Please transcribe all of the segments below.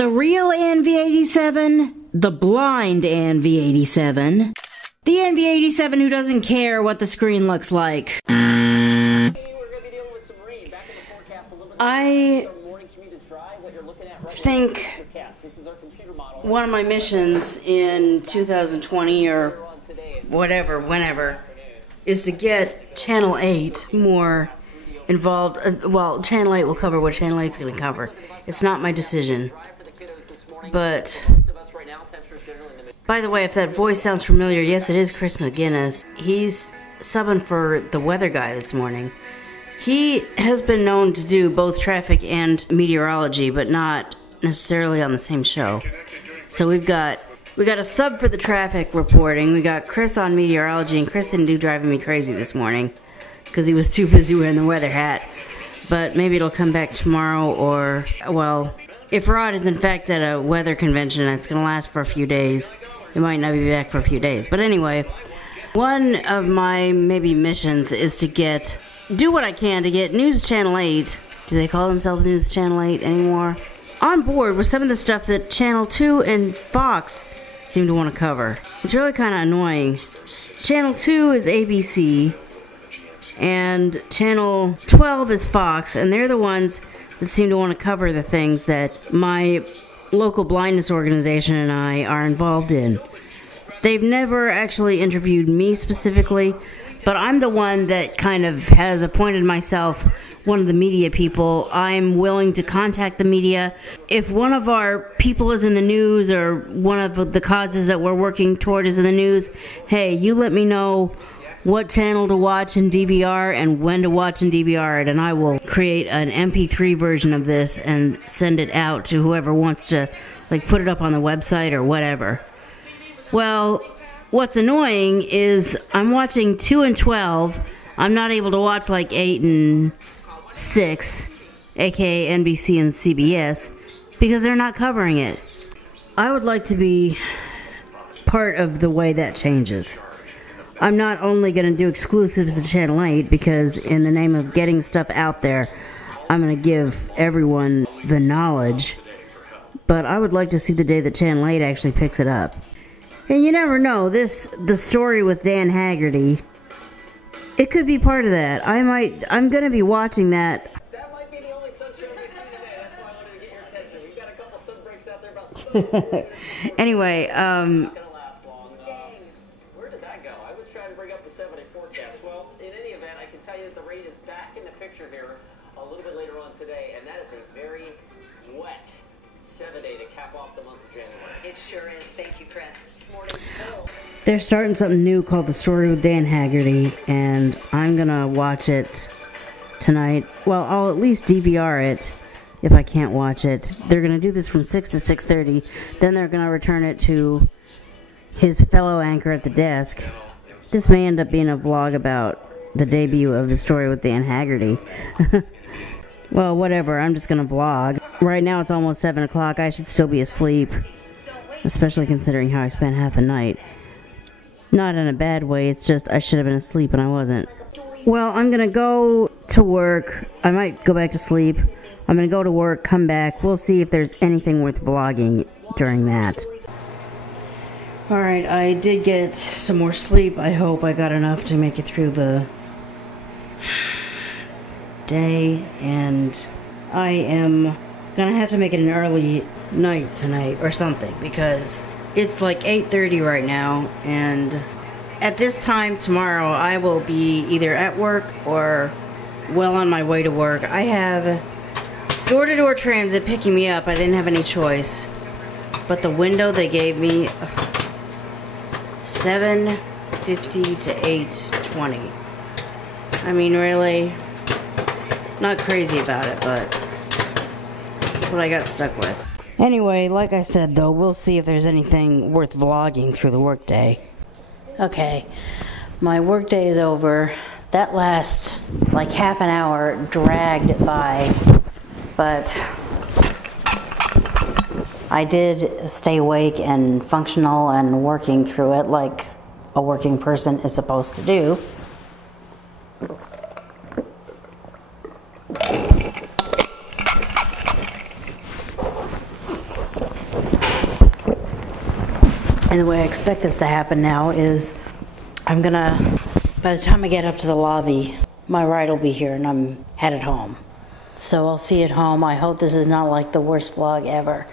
The real NV87, the blind NV87, the NV87 who doesn't care what the screen looks like. I think one of my missions in 2020 or whatever, whenever, is to get Channel 8 more involved. Well, Channel 8 will cover what Channel 8's going to cover. It's not my decision. But, by the way, if that voice sounds familiar, yes, it is Chris McGinnis. He's subbing for the weather guy this morning. He has been known to do both traffic and meteorology, but not necessarily on the same show. So we got a sub for the traffic reporting. We got Chris on meteorology, and Chris didn't do driving me crazy this morning because he was too busy wearing the weather hat. But maybe it'll come back tomorrow, or, well, if Rod is in fact at a weather convention and it's going to last for a few days, it might not be back for a few days. But anyway, one of my maybe missions is to do what I can to get News Channel 8, do they call themselves News Channel 8 anymore, on board with some of the stuff that Channel 2 and Fox seem to want to cover. It's really kind of annoying. Channel 2 is ABC, and Channel 12 is Fox, and they're the ones that seem to want to cover the things that my local blindness organization and I are involved in. They've never actually interviewed me specifically, but I'm the one that kind of has appointed myself one of the media people. I'm willing to contact the media. If one of our people is in the news, or one of the causes that we're working toward is in the news, hey, you let me know what channel to watch in DVR and when to watch in DVR it, and I will create an MP3 version of this and send it out to whoever wants to, like, put it up on the website or whatever. Well, what's annoying is I'm watching 2 and 12. I'm not able to watch like 8 and 6, aka NBC and CBS, because they're not covering it. I would like to be part of the way that changes. I'm not only going to do exclusives to Channel 8, because in the name of getting stuff out there, I'm going to give everyone the knowledge, but I would like to see the day that Channel 8 actually picks it up. And you never know, the story with Dan Haggerty, it could be part of that. I'm going to be watching that. That might be the only sub show we've seen today. That's why I wanted to get your attention. We've got a couple sub breaks out there about Anyway, not going to last long. Where did that go? I was trying to bring up the 7-day forecast. Well, in any event, I can tell you that the rain is back in the picture here a little bit later on today, and that is a very wet 7-day to cap off the month of January. It sure is. Thank you, Chris. They're starting something new called The Story with Dan Haggerty, and I'm gonna watch it tonight. Well, I'll at least DVR it if I can't watch it. They're gonna do this from 6 to 6:30. Then they're gonna return it to his fellow anchor at the desk. This may end up being a vlog about the debut of The Story with Dan Haggerty. Well, whatever, I'm just gonna vlog. Right now it's almost 7 o'clock. I should still be asleep, especially considering how I spent half the night. Not in a bad way, it's just I should have been asleep and I wasn't. Well, I'm gonna go to work. I might go back to sleep. I'm gonna go to work, come back. We'll see if there's anything worth vlogging during that. Alright, I did get some more sleep. I hope I got enough to make it through the day, and I am gonna have to make it an early night tonight or something, because it's like 8:30 right now, and at this time tomorrow I will be either at work or well on my way to work. I have door-to-door transit picking me up. I didn't have any choice, but the window they gave me, 7:50 to 8:20. I mean, really, not crazy about it, but that's what I got stuck with. Anyway, like I said though, we'll see if there's anything worth vlogging through the workday. Okay, my workday is over. That last like half an hour dragged by, but I did stay awake and functional and working through it like a working person is supposed to do. And the way I expect this to happen now is by the time I get up to the lobby, my ride will be here and I'm headed home. So I'll see you at home. I hope this is not like the worst vlog ever.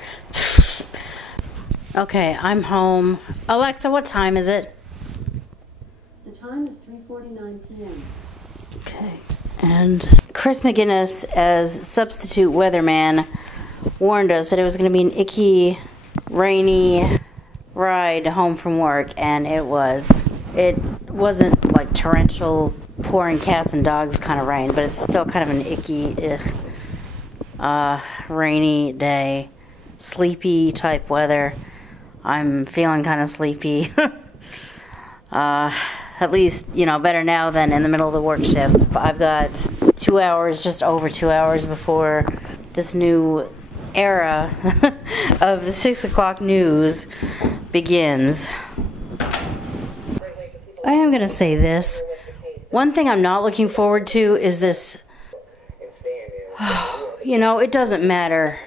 Okay, I'm home. Alexa, what time is it? The time is 3:49 p.m. Okay. And Chris McGinnis, as substitute weatherman, warned us that it was going to be an icky, rainy ride home from work, and it was. It wasn't like torrential, pouring cats and dogs kind of rain, but it's still kind of an icky, rainy day, sleepy type weather. I'm feeling kind of sleepy. At least, better now than in the middle of the work shift. I've got 2 hours, just over 2 hours before this new era of the 6 o'clock news begins. I am going to say this. One thing I'm not looking forward to is this. It doesn't matter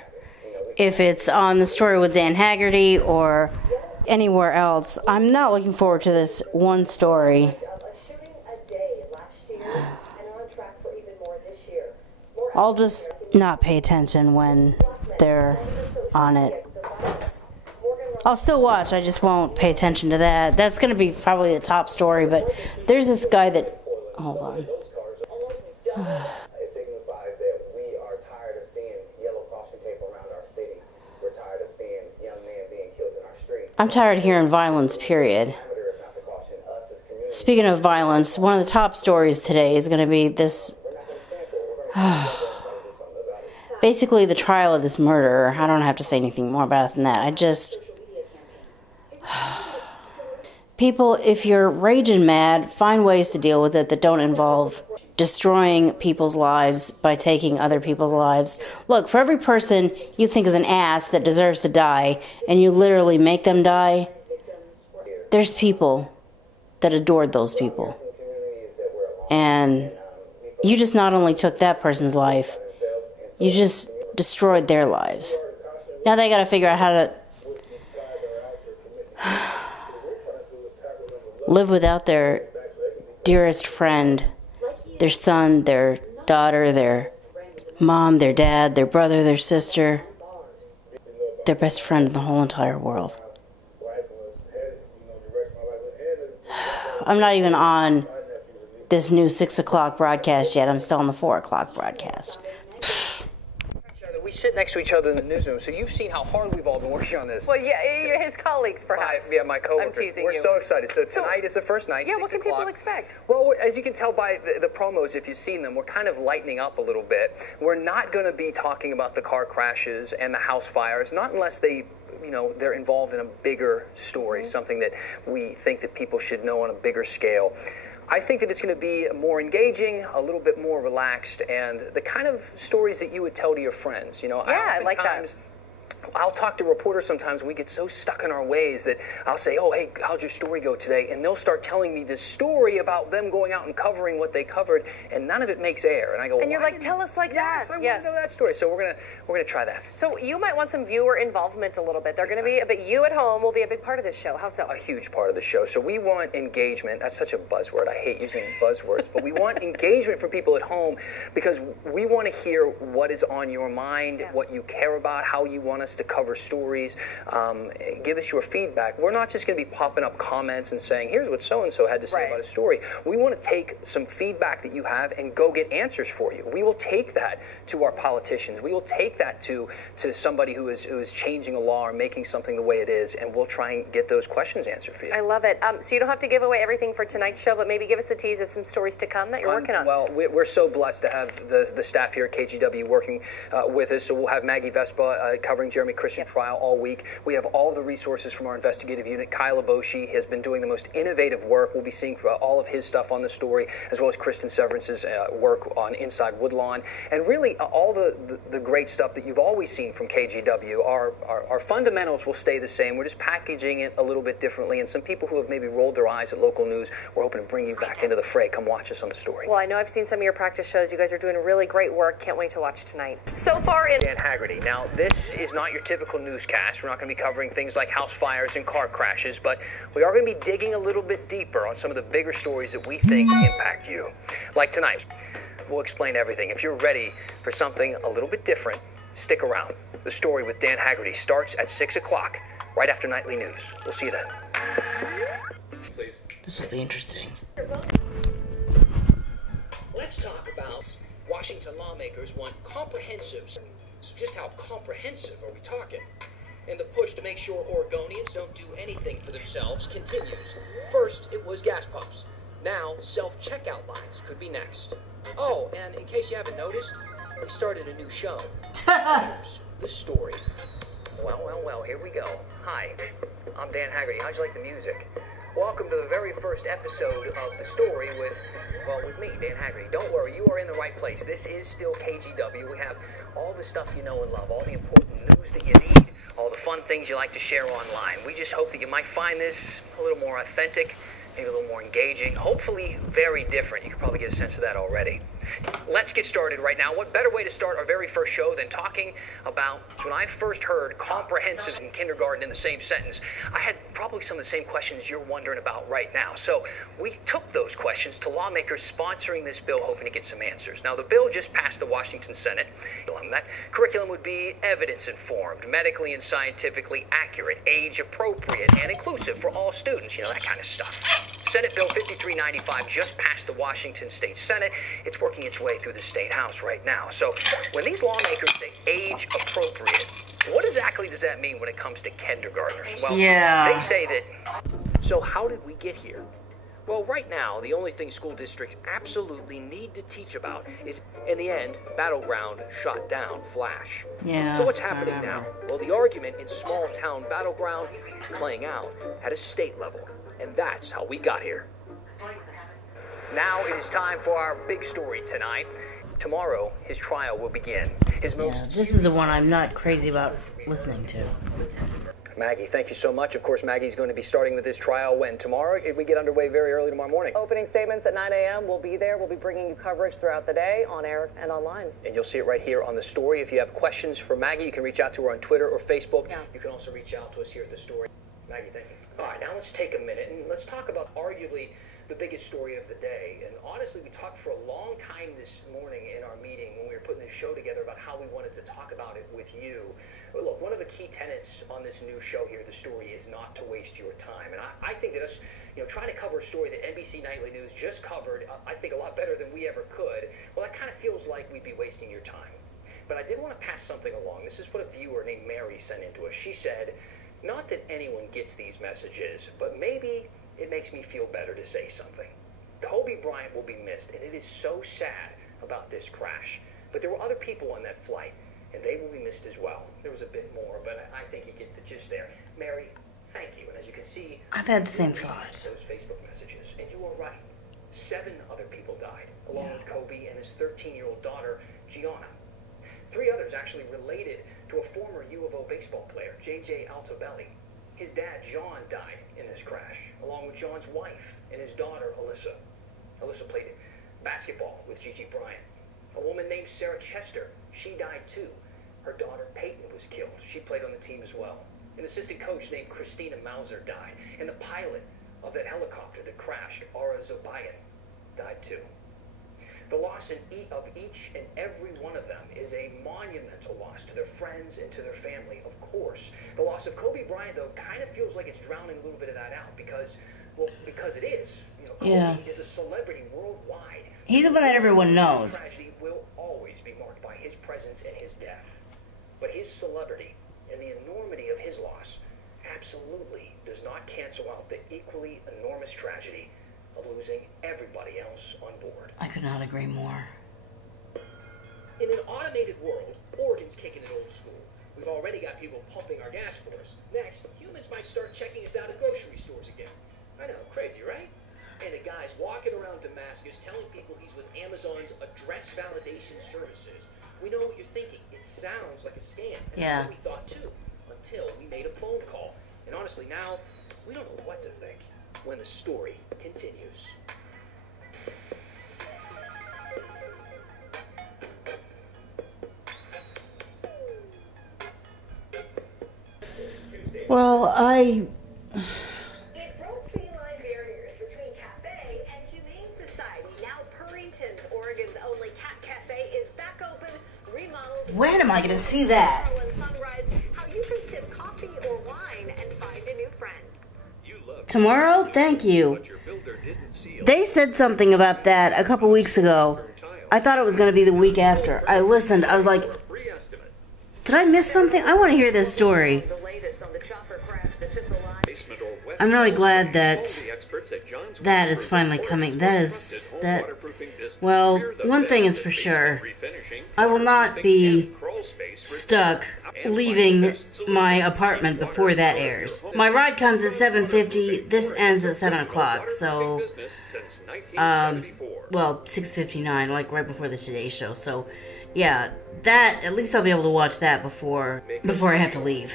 if it's on the story with Dan Haggerty or anywhere else. I'm not looking forward to this one story. I'll just not pay attention when they're on it. I'll still watch, I just won't pay attention to that. That's going to be probably the top story, but there's this guy that... Hold on. It signifies that we are tired of seeing yellow caution tape around our city. We're tired of seeing young men being killed in our streets. I'm tired of hearing violence, period. Speaking of violence, one of the top stories today is going to be this... basically the trial of this murderer. I don't have to say anything more about it than that. People, if you're raging mad, find ways to deal with it that don't involve destroying people's lives by taking other people's lives. Look, for every person you think is an ass that deserves to die, and you literally make them die, there's people that adored those people. And you just not only took that person's life, you just destroyed their lives. Now they gotta figure out how to live without their dearest friend, their son, their daughter, their mom, their dad, their brother, their sister, their best friend in the whole entire world. I'm not even on this new 6 o'clock broadcast yet. I'm still on the 4 o'clock broadcast. We sit next to each other in the newsroom, so you've seen how hard we've all been working on this. Well, yeah, you're his colleagues, perhaps. My coworkers. I'm teasing We're you. so excited. So tonight is the first night. Yeah, 6 what can o'clock. people expect? Well, as you can tell by the promos, if you've seen them, we're kind of lightening up a little bit. We're not going to be talking about the car crashes and the house fires, not unless they're involved in a bigger story, something that we think that people should know on a bigger scale. I think that it's going to be more engaging, a little bit more relaxed, and the kind of stories that you would tell to your friends. Yeah, I like that. I'll talk to reporters sometimes, and we get so stuck in our ways that I'll say, oh, hey, how'd your story go today? And they'll start telling me this story about them going out and covering what they covered, and none of it makes air. And I go, and you're like, tell us like that. Yes, I want to know that story. So we're gonna try that. So you might want some viewer involvement a little bit. They're going to be, but you at home will be a big part of this show. How so? A huge part of the show. So we want engagement. That's such a buzzword. I hate using buzzwords, but we want engagement from people at home because we want to hear what is on your mind, what you care about, how you want us to cover stories. Give us your feedback. We're not just going to be popping up comments and saying, here's what so-and-so had to say about a story. We want to take some feedback that you have and go get answers for you. We will take that to our politicians. We will take that to somebody who is changing a law or making something the way it is, and we'll try and get those questions answered for you. I love it. So you don't have to give away everything for tonight's show, but maybe give us a tease of some stories to come that you're working on. Well, we're so blessed to have the staff here at KGW working with us. So we'll have Maggie Vespa covering Jeremy Christian trial all week. We have all the resources from our investigative unit. Kyle Aboshi has been doing the most innovative work. We'll be seeing all of his stuff on the story, as well as Kristen Severance's work on Inside Woodlawn. And really, all the great stuff that you've always seen from KGW. Our fundamentals will stay the same. We're just packaging it a little bit differently. And some people who have maybe rolled their eyes at local news, we're hoping to bring you back into the fray. Come watch us on the story. Well, I know I've seen some of your practice shows. You guys are doing really great work. Can't wait to watch tonight. So far in Dan Haggerty. Now, this is not not your typical newscast. We're not going to be covering things like house fires and car crashes, but we are going to be digging a little bit deeper on some of the bigger stories that we think impact you. Like tonight, we'll explain everything. If you're ready for something a little bit different, stick around. The Story with Dan Haggerty starts at 6 o'clock, right after Nightly News. We'll see you then. Please. This will be interesting. Let's talk about Washington lawmakers want comprehensive. So just how comprehensive are we talking? And the push to make sure Oregonians don't do anything for themselves continues. First, it was gas pumps. Now, self-checkout lines could be next. Oh, and in case you haven't noticed, we started a new show. The Story. Well, here we go. Hi, I'm Dan Haggerty. How'd you like the music? Welcome to the very first episode of The Story with me, Dan Haggerty. Don't worry, you are in the right place. This is still KGW. We have all the stuff you know and love, all the important news that you need, all the fun things you like to share online. We just hope that you might find this a little more authentic, maybe a little more engaging, hopefully very different. You can probably get a sense of that already. Let's get started right now. What better way to start our very first show than talking about when I first heard comprehensive in kindergarten in the same sentence, I had probably some of the same questions you're wondering about right now. So we took those questions to lawmakers sponsoring this bill, hoping to get some answers. Now, the bill just passed the Washington Senate. That curriculum would be evidence-informed, medically and scientifically accurate, age-appropriate, and inclusive for all students, you know, that kind of stuff. Senate Bill 5395 just passed the Washington State Senate. It's working its way through the State House right now. So when these lawmakers say age appropriate, what exactly does that mean when it comes to kindergartners? Well, yeah. They say that. So how did we get here? Well, right now, the only thing school districts absolutely need to teach about is, in the end, Battleground shot down Flash. Yeah. So what's happening now? Well, the argument in small town Battleground is playing out at a state level. And that's how we got here. Now it is time for our big story tonight. Tomorrow, his trial will begin. This is the one I'm not crazy about listening to. Maggie, thank you so much. Of course, Maggie's going to be starting with this trial when? Tomorrow? We get underway very early tomorrow morning. Opening statements at 9 a.m. We'll be there. We'll be bringing you coverage throughout the day, on air and online. And you'll see it right here on The Story. If you have questions for Maggie, you can reach out to her on Twitter or Facebook. Yeah. You can also reach out to us here at The Story. Maggie, thank you. All right, now let's take a minute and let's talk about arguably the biggest story of the day. And honestly, we talked for a long time this morning in our meeting when we were putting this show together about how we wanted to talk about it with you. But look, one of the key tenets on this new show here, The Story, is not to waste your time. And I think that us, trying to cover a story that NBC Nightly News just covered, I think a lot better than we ever could, well, that kind of feels like we'd be wasting your time. But I did want to pass something along. This is what a viewer named Mary sent into us. She said, not that anyone gets these messages, but maybe it makes me feel better to say something. Kobe Bryant will be missed, and it is so sad about this crash. But there were other people on that flight, and they will be missed as well. There was a bit more, but I think you get the gist there. Mary, thank you. And as you can see, I've had the same thoughts. Those Facebook messages, and you are right. 7 other people died, along with Kobe and his 13-year-old daughter, Gianna. 3 others actually related to a former U of O baseball player, J.J. Altobelli. His dad, John, died in this crash, along with John's wife and his daughter, Alyssa. Alyssa played basketball with Gigi Bryant. A woman named Sarah Chester, she died too. Her daughter, Peyton, was killed. She played on the team as well. An assistant coach named Christina Mauser died. And the pilot of that helicopter that crashed, Ara Zobayan, died too. The loss of each and every one of them is a monumental loss to their friends and to their family, of course. The loss of Kobe Bryant, though, kind of feels like it's drowning a little bit of that out because it is. Kobe is a celebrity worldwide. He's the one that everyone knows. Tragedy will always be marked by his presence and his death. But his celebrity and the enormity of his loss absolutely does not cancel out the equally enormous tragedy of losing everybody else on board. I could not agree more. In an automated world, Oregon's kicking it old school. We've already got people pumping our gas for us. Next, humans might start checking us out at grocery stores again. I know, crazy, right? And a guy's walking around Damascus telling people he's with Amazon's address validation services. We know what you're thinking. It sounds like a scam. And that's what we thought too, until we made a phone call. And honestly, now, we don't know what to think when the story continues. Well, It broke feline barriers between cafe and humane society. Now Purrington's, Oregon's only cat cafe, is back open, remodeled. When am I going to see that? Sunrise, how you can sip coffee or wine and find a new friend. Tomorrow? Thank you. They said something about that a couple weeks ago. I thought it was going to be the week after. I listened. I was like, did I miss something? I want to hear this story. I'm really glad that that is finally coming. Well, one thing is for sure. I will not be stuck leaving my apartment before that airs. My ride comes at 7:50. This ends at 7 o'clock. So, well, 6:59, like right before the Today Show. So, yeah, that, at least I'll be able to watch that before I have to leave.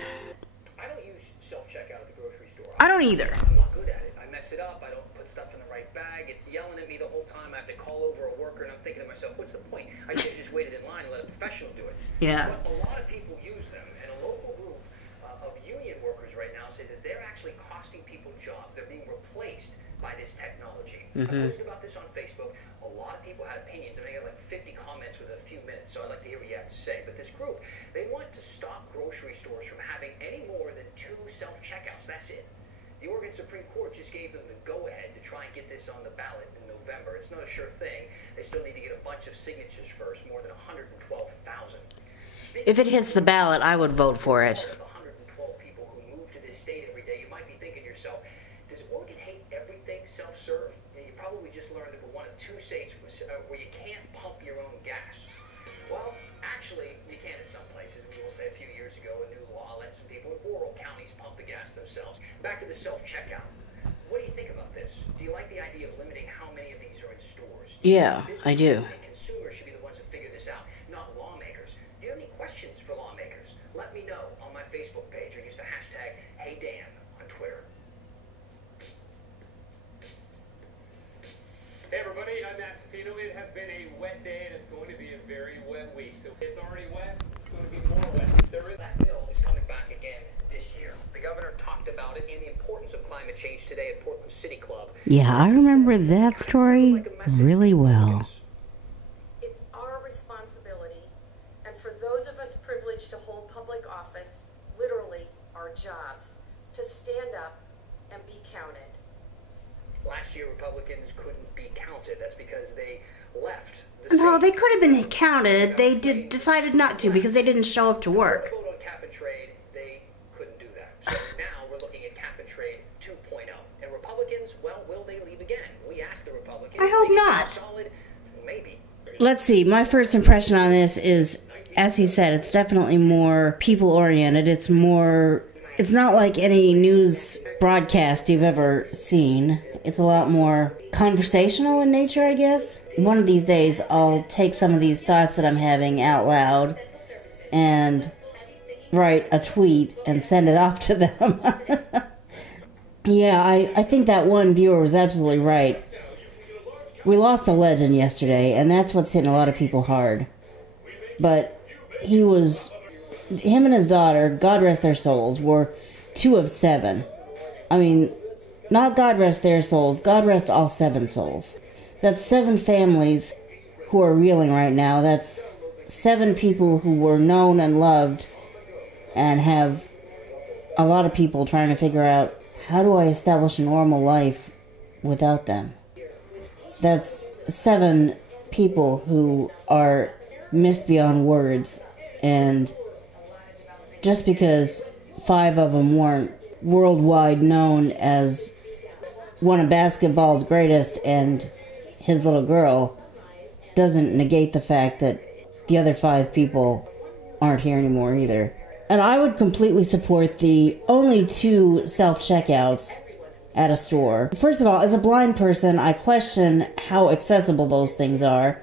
I don't use self-checkout at the grocery store. I don't either. I'm not good at it. I mess it up. I don't put stuff in the right bag. It's yelling at me the whole time. I have to call over a worker, and I'm thinking to myself, what's the point? I should have just waited in line and let a professional do it. Yeah. But a lot of people use them, and a local group of union workers right now say that they're actually costing people jobs. They're being replaced by this technology. I posted about this on Facebook. A lot of people had opinions. I mean, I got like 50 comments within a few minutes, so I'd like to hear what you have to say. But this group, they want to stop grocery stores from having any more than 2 self-checkouts. That's it. The Oregon Supreme Court just gave them the go-ahead to try and get this on the ballot in November. It's not a sure thing. They still need to get a bunch of signatures first, more than 112,000. If it hits the ballot, I would vote for it. 112 people who move to this state every day, you might be thinking to yourself, does Oregon hate everything self-serve? You probably just learned that we're one of 2 states where you can't pump your own gas. Well, actually, you can in some places. We will say a few years ago, a new law let some people in rural counties pump the gas themselves. Back to the self-checkout. What do you think about this? Do you like the idea of limiting how many of these are in stores? Yeah, I do. Consumers should be the ones to figure this out, not lawmakers. Do you have any questions for lawmakers? Let me know on my Facebook page or use the hashtag HeyDan on Twitter. Hey everybody, I'm Matt Tofino. It has been a wet day and it's going to be a very wet week. So it's already wet, it's going to be more wet. That bill is coming back again this year. The governor talked about it and the importance of climate change today at Portland City Club. Yeah, I remember that story really well. It's our responsibility, and for those of us privileged to hold public office, literally our jobs, to stand up and be counted. Last year, Republicans couldn't be counted. That's because they left. No, they could have been counted. They decided not to because they didn't show up to work. Vote on cap and trade, they couldn't do that. So now we're looking at cap and trade 2.0. And Republicans, well, will they leave again? We asked the Republicans. I hope not. Solid, maybe. Let's see. My first impression on this is, as he said, it's definitely more people-oriented. It's not like any news broadcast you've ever seen. It's a lot more conversational in nature, I guess. One of these days, I'll take some of these thoughts that I'm having out loud and write a tweet and send it off to them. Yeah, I think that one viewer was absolutely right. We lost a legend yesterday, and that's what's hitting a lot of people hard. But him and his daughter, God rest their souls, were 2 of 7. I mean, not God rest their souls, God rest all 7 souls. That's 7 families who are reeling right now. That's 7 people who were known and loved and have a lot of people trying to figure out, how do I establish a normal life without them? That's 7 people who are missed beyond words, and just because 5 of them weren't worldwide known as one of basketball's greatest and his little girl doesn't negate the fact that the other 5 people aren't here anymore either. And I would completely support the only 2 self-checkouts at a store. First of all, as a blind person, I question how accessible those things are.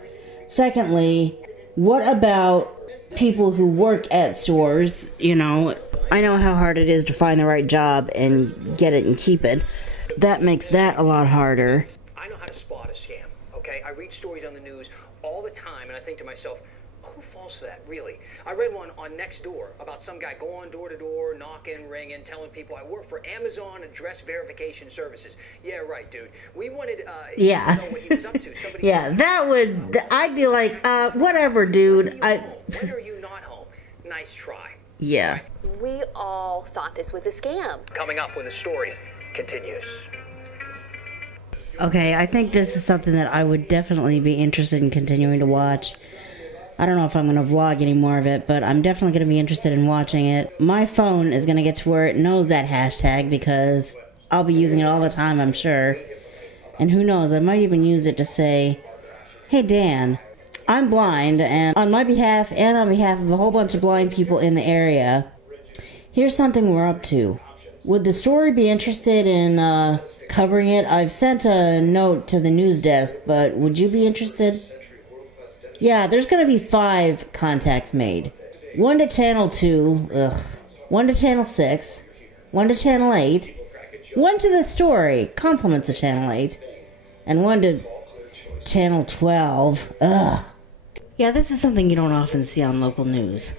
Secondly, what about people who work at stores? You know, I know how hard it is to find the right job and get it and keep it. That makes that a lot harder. I know how to spot a scam, okay? I read stories on the news all the time, and I think to myself, who falls else for that, really. I read one on Nextdoor about some guy going door to door, knocking, ringing, telling people, I work for Amazon Address Verification Services. Yeah, right, dude. We wanted to know what he was up to. Somebody Yeah, that would, I'd be like, whatever, dude. When are you not home? Nice try. Yeah. We all thought this was a scam. Coming up when the story continues. Okay, I think this is something that I would definitely be interested in continuing to watch. I don't know if I'm going to vlog any more of it, but I'm definitely going to be interested in watching it. My phone is going to get to where it knows that hashtag because I'll be using it all the time, I'm sure. And who knows, I might even use it to say, hey Dan, I'm blind, and on my behalf and on behalf of a whole bunch of blind people in the area, here's something we're up to. Would the story be interested in covering it? I've sent a note to the news desk, but would you be interested? Yeah, there's going to be 5 contacts made. 1 to Channel 2, 1 to Channel 6, 1 to Channel 8, 1 to the story, compliments of Channel 8, and 1 to Channel 12, ugh. Yeah, this is something you don't often see on local news.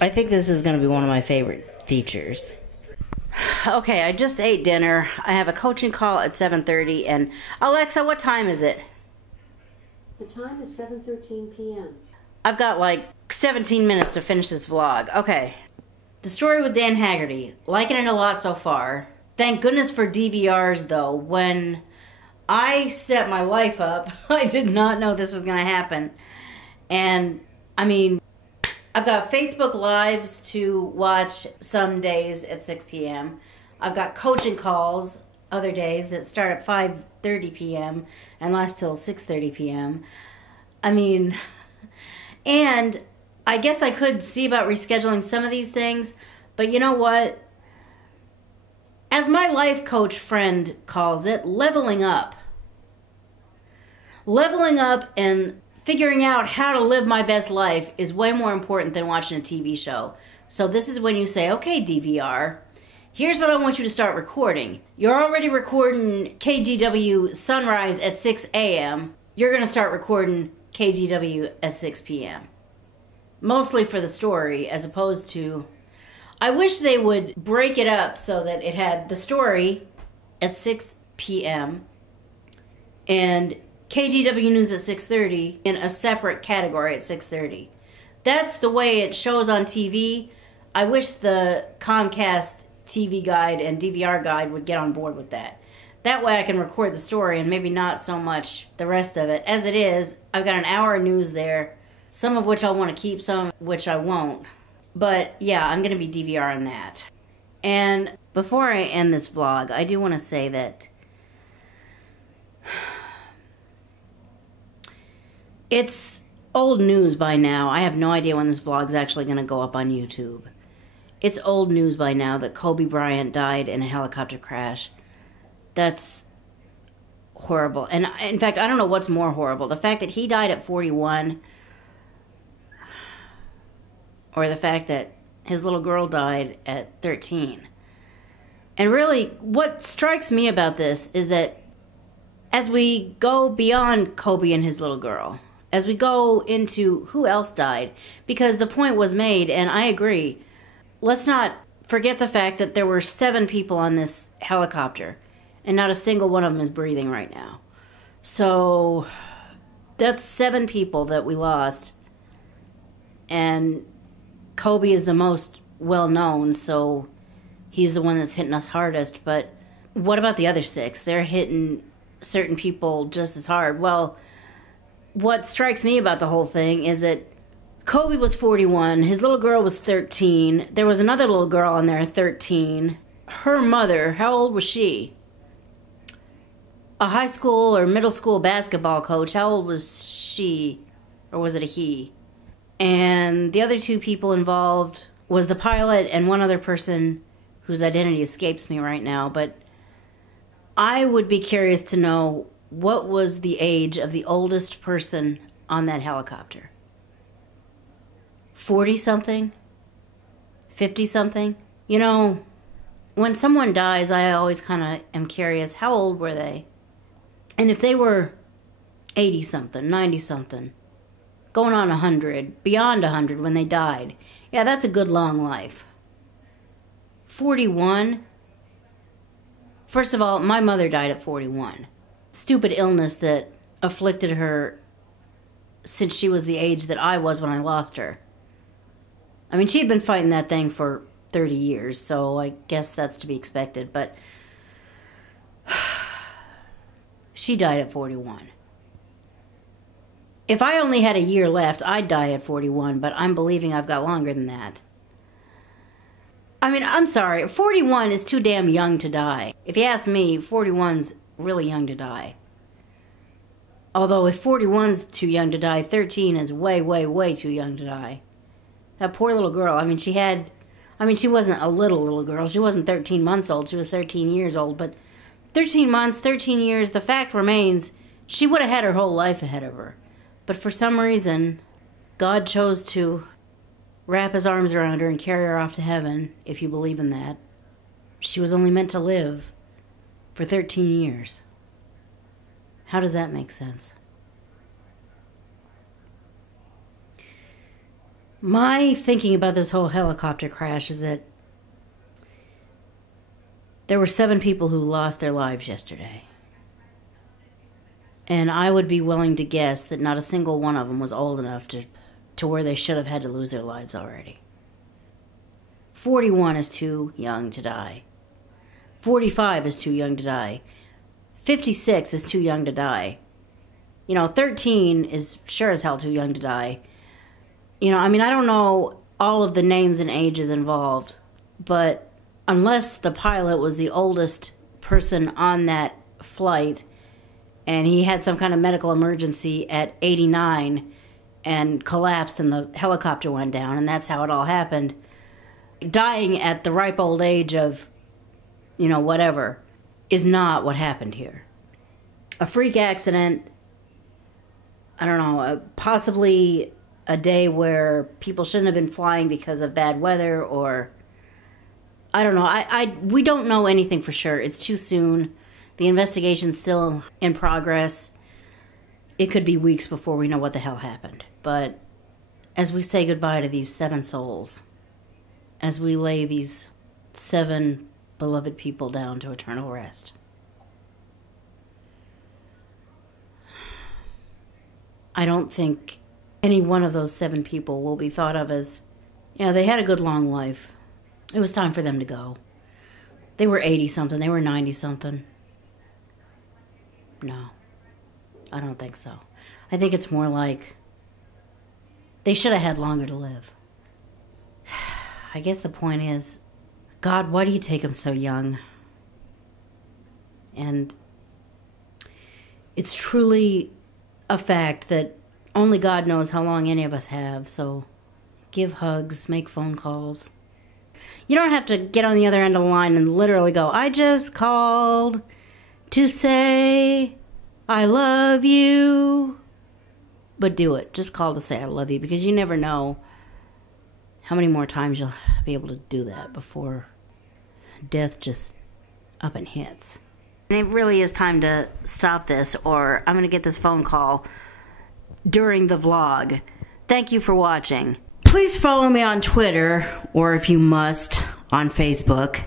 I think this is going to be one of my favorite features. Okay, I just ate dinner. I have a coaching call at 7:30, and Alexa, what time is it? The time is 7:13 p.m. I've got like 17 minutes to finish this vlog. Okay. The story with Dan Haggerty. Liking it a lot so far. Thank goodness for DVRs, though. When I set my life up, I did not know this was going to happen. And, I mean, I've got Facebook Lives to watch some days at 6 p.m. I've got coaching calls other days that start at 5:30 p.m. and last till 6:30 p.m. I mean, and I guess I could see about rescheduling some of these things, but you know what? As my life coach friend calls it, leveling up. Leveling up and figuring out how to live my best life is way more important than watching a TV show. So this is when you say, okay, DVR, here's what I want you to start recording. You're already recording KGW Sunrise at 6 a.m. You're going to start recording KGW at 6 p.m. Mostly for the story, as opposed to... I wish they would break it up so that it had the story at 6 p.m. and KGW News at 6:30 in a separate category at 6:30. That's the way it shows on TV. I wish the Comcast TV guide and DVR guide would get on board with that. That way I can record the story and maybe not so much the rest of it. As it is, I've got an hour of news there, some of which I'll want to keep, some of which I won't. But yeah, I'm going to be DVRing that. And before I end this vlog, I do want to say that it's old news by now. I have no idea when this vlog's actually going to go up on YouTube. It's old news by now that Kobe Bryant died in a helicopter crash. That's horrible. And in fact, I don't know what's more horrible. The fact that he died at 41, or the fact that his little girl died at 13. And really, what strikes me about this is that as we go beyond Kobe and his little girl, as we go into who else died, because the point was made, and I agree, let's not forget the fact that there were 7 people on this helicopter, and not a single one of them is breathing right now. So that's 7 people that we lost, and Kobe is the most well-known, so he's the one that's hitting us hardest. But what about the other 6? They're hitting certain people just as hard. Well, what strikes me about the whole thing is that Kobe was 41, his little girl was 13, there was another little girl on there, 13. Her mother, how old was she? A high school or middle school basketball coach, how old was she? Or was it a he? And the other 2 people involved was the pilot and one other person whose identity escapes me right now. But I would be curious to know what was the age of the oldest person on that helicopter. 40-something? 50-something? You know, when someone dies, I always kind of am curious, how old were they? And if they were 80-something, 90-something, going on 100, beyond 100 when they died. Yeah, that's a good long life. 41? First of all, my mother died at 41. Stupid illness that afflicted her since she was the age that I was when I lost her. I mean, she had been fighting that thing for 30 years, so I guess that's to be expected, but she died at 41. If I only had a year left, I'd die at 41, but I'm believing I've got longer than that. I mean, I'm sorry, 41 is too damn young to die. If you ask me, 41's really young to die. Although if 41's too young to die, 13 is way, way, way too young to die. That poor little girl, I mean, she wasn't a little girl. She wasn't 13 months old, she was 13 years old, but 13 months, 13 years, the fact remains, she would have had her whole life ahead of her. But for some reason, God chose to wrap his arms around her and carry her off to heaven, if you believe in that. She was only meant to live for 13 years. How does that make sense? My thinking about this whole helicopter crash is that there were 7 people who lost their lives yesterday. And I would be willing to guess that not a single one of them was old enough to where they should have had to lose their lives already. 41 is too young to die. 45 is too young to die. 56 is too young to die. 13 is sure as hell too young to die. I mean, I don't know all of the names and ages involved, but unless the pilot was the oldest person on that flight, and he had some kind of medical emergency at 89 and collapsed and the helicopter went down, and that's how it all happened. Dying at the ripe old age of, whatever, is not what happened here. A freak accident, I don't know, possibly a day where people shouldn't have been flying because of bad weather, or I don't know. We don't know anything for sure. It's too soon. The investigation's still in progress. It could be weeks before we know what the hell happened. But as we say goodbye to these 7 souls, as we lay these 7 beloved people down to eternal rest, I don't think any one of those 7 people will be thought of as, they had a good long life. It was time for them to go. They were 80-something. They were 90-something. No, I don't think so. I think it's more like they should have had longer to live. I guess the point is, God, why do you take them so young? And it's truly a fact that only God knows how long any of us have, so give hugs, make phone calls. You don't have to get on the other end of the line and literally go, I just called to say I love you. But do it. Just call to say I love you, because you never know how many more times you'll be able to do that before death just up and hits. And it really is time to stop this, or I'm going to get this phone call during the vlog. Thank you for watching. Please follow me on Twitter, or if you must, on Facebook.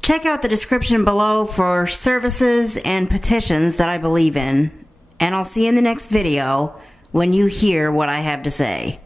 Check out the description below for services and petitions that I believe in. And I'll see you in the next video when you hear what I have to say.